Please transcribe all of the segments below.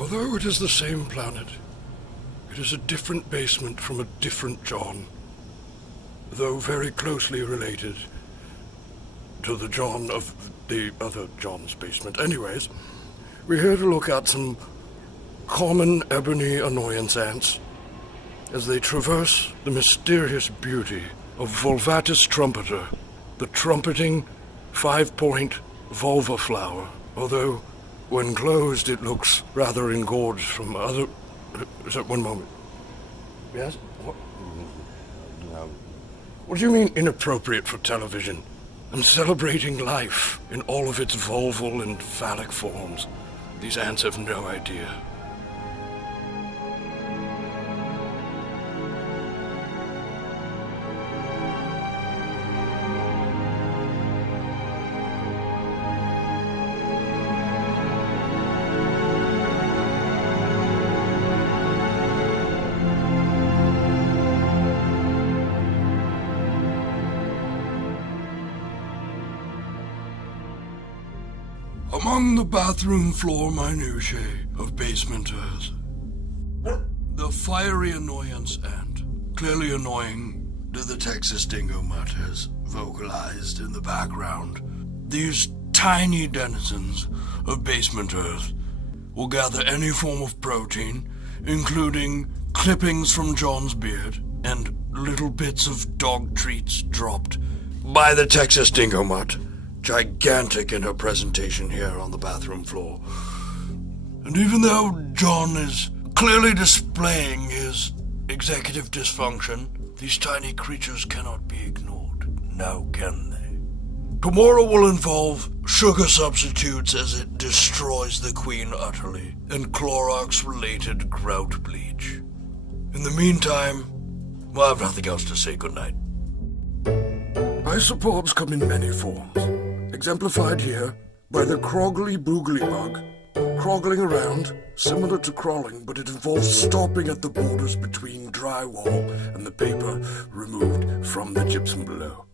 Although it is the same planet, it is a different basement from a different John, though very closely related to the John of the other John's basement. Anyways, we're here to look at some common ebony annoyance ants as they traverse the mysterious beauty of Volvatus trumpeter, the trumpeting 5-point vulva flower, although when closed it looks rather engorged from other... One moment. Yes? What? What do you mean inappropriate for television? I'm celebrating life in all of its vulval and phallic forms. These ants have no idea. Among the bathroom floor minutiae of basement Earth, the fiery annoyance ant, clearly annoying to the Texas dingo mutt, has vocalized in the background. These tiny denizens of basement Earth will gather any form of protein, including clippings from John's beard and little bits of dog treats dropped by the Texas dingo mutt, gigantic in her presentation here on the bathroom floor. And even though John is clearly displaying his executive dysfunction, these tiny creatures cannot be ignored, now can they? Tomorrow will involve sugar substitutes as it destroys the queen utterly, and Clorox-related grout bleach. In the meantime, I have nothing else to say. Good night. Isopods come in many forms, exemplified here by the croggly boogly bug, croggling around, similar to crawling, but it involves stopping at the borders between drywall and the paper removed from the gypsum below.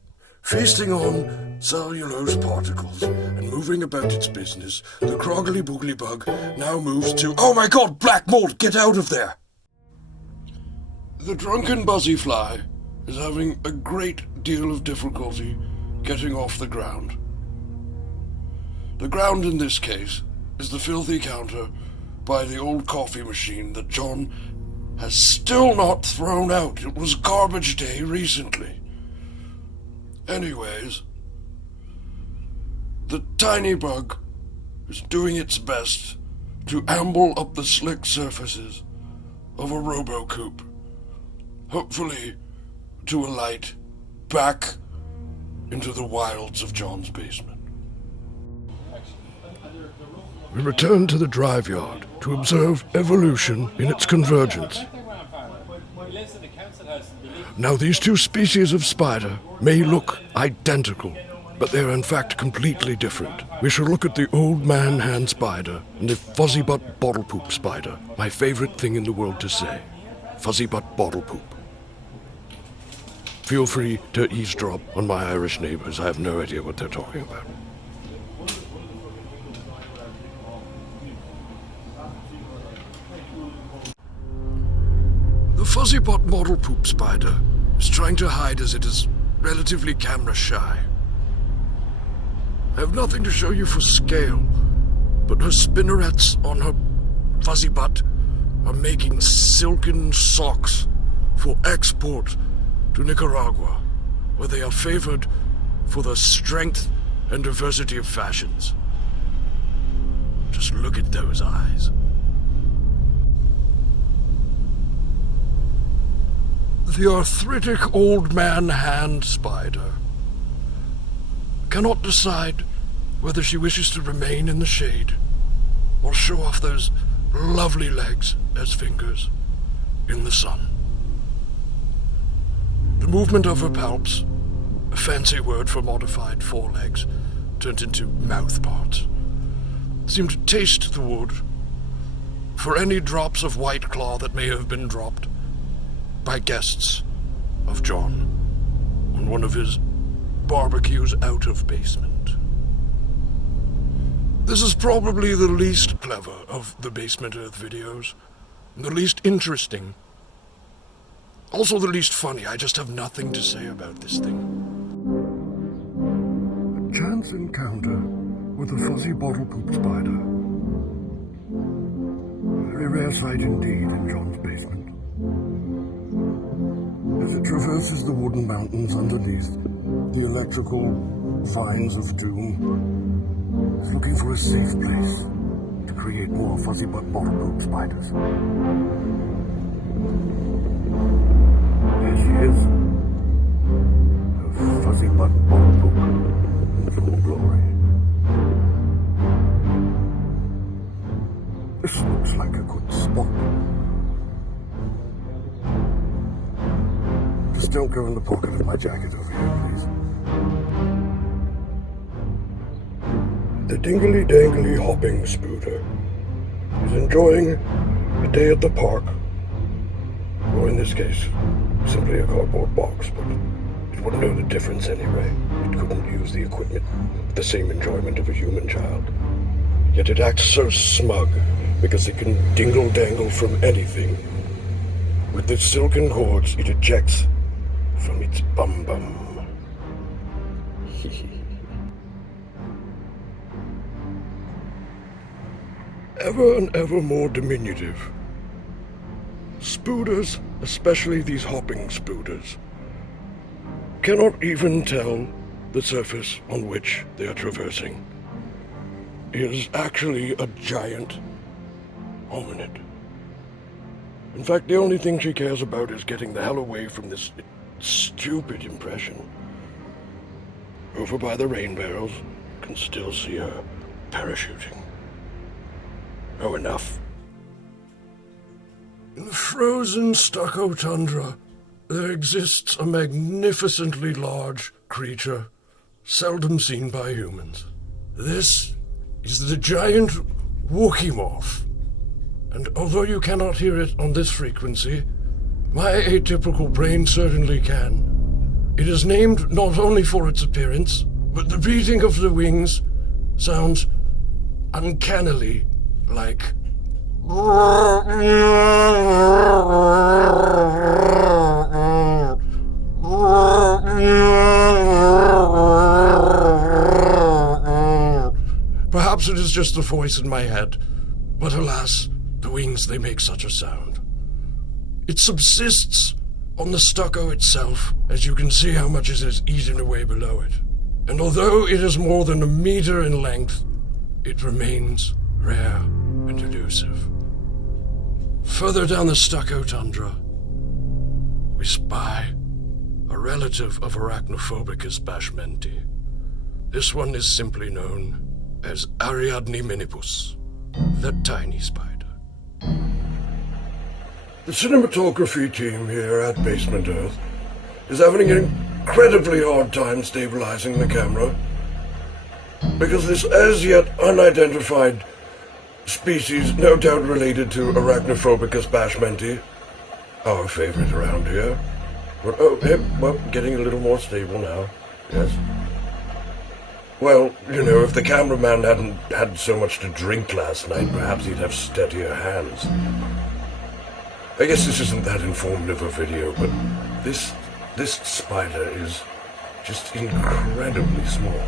Feasting on cellulose particles and moving about its business, the croggly boogly bug now moves to... Oh my god, black mold, get out of there! The drunken buzzy fly is having a great deal of difficulty getting off the ground. The ground in this case is the filthy counter by the old coffee machine that John has still not thrown out. It was garbage day recently. Anyways, the tiny bug is doing its best to amble up the slick surfaces of a robo-coop, hopefully to alight back into the wilds of John's basement. We return to the drive yard to observe evolution in its convergence. Now, these two species of spider may look identical, but they are in fact completely different. We shall look at the old man hand spider and the fuzzy butt bottle poop spider, my favorite thing in the world to say. Fuzzy butt bottle poop. Feel free to eavesdrop on my Irish neighbors. I have no idea what they're talking about. The fuzzy butt bottle poop spider is trying to hide as it is relatively camera shy. I have nothing to show you for scale, but her spinnerets on her fuzzy butt are making silken socks for export to Nicaragua, where they are favored for their strength and diversity of fashions. Just look at those eyes. The arthritic old man hand spider cannot decide whether she wishes to remain in the shade or show off those lovely legs as fingers in the sun. The movement of her palps, a fancy word for modified forelegs, turned into mouth parts, seemed to taste the wood for any drops of white claw that may have been dropped by guests of John on one of his barbecues out of basement. This is probably the least clever of the Basement Earth videos. The least interesting. Also the least funny. I just have nothing to say about this thing. A chance encounter with a fuzzy bottle poop spider. Very rare sight indeed in John's basement. As it traverses the wooden mountains underneath the electrical vines of doom, it's looking for a safe place to create more fuzzy butt bottle poop spiders. There she is. Her fuzzy butt bottle poop in full glory. This looks like a good spot. Just don't go in the pocket of my jacket over here, please. The dingly-dangly hopping spooter is enjoying a day at the park, or in this case, simply a cardboard box, but it wouldn't know the difference anyway. It couldn't use the equipment with the same enjoyment of a human child. Yet it acts so smug because it can dingle-dangle from anything. With the silken cords it ejects from its bum-bum. Ever and ever more diminutive. Spooters, especially these hopping spooters, cannot even tell the surface on which they are traversing. It is actually a giant hominid. In fact, the only thing she cares about is getting the hell away from this stupid impression. Over by the rain barrels, can still see her parachuting. Oh, enough. In the frozen stucco tundra, there exists a magnificently large creature, seldom seen by humans. This is the giant Wookiee moth. And although you cannot hear it on this frequency, my atypical brain certainly can. It is named not only for its appearance, but the beating of the wings sounds uncannily like... Perhaps it is just a voice in my head, but alas, the wings, they make such a sound. It subsists on the stucco itself, as you can see how much it is eaten away below it. And although it is more than a meter in length, it remains rare and elusive. Further down the stucco tundra, we spy a relative of Arachnophobicus bashmenti. This one is simply known as Ariadne minipus, the tiny spider. The cinematography team here at Basement Earth is having an incredibly hard time stabilizing the camera because this as yet unidentified species, no doubt related to Arachnophobicus bashmenti, our favorite around here. But, well, getting a little more stable now, yes. Well, you know, if the cameraman hadn't had so much to drink last night, perhaps he'd have steadier hands. I guess this isn't that informative a video, but this spider is just incredibly small.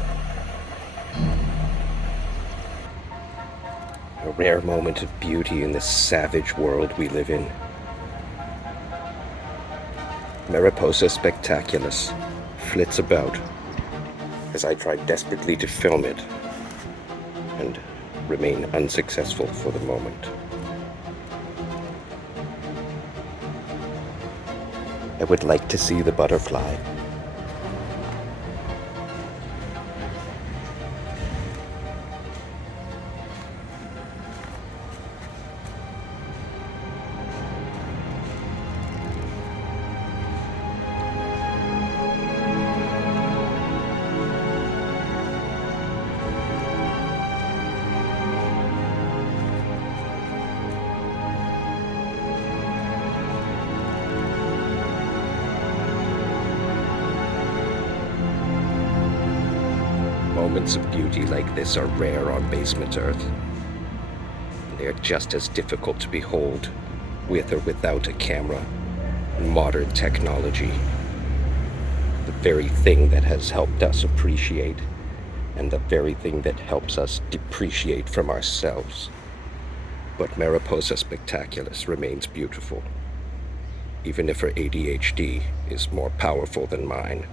A rare moment of beauty in the savage world we live in. Mariposa spectaculus flits about as I try desperately to film it and remain unsuccessful for the moment. I would like to see the butterfly. moments of beauty like this are rare on basement Earth. They are just as difficult to behold, with or without a camera and modern technology. The very thing that has helped us appreciate, and the very thing that helps us depreciate from ourselves. But Mariposa Spectaculus remains beautiful, even if her ADHD is more powerful than mine.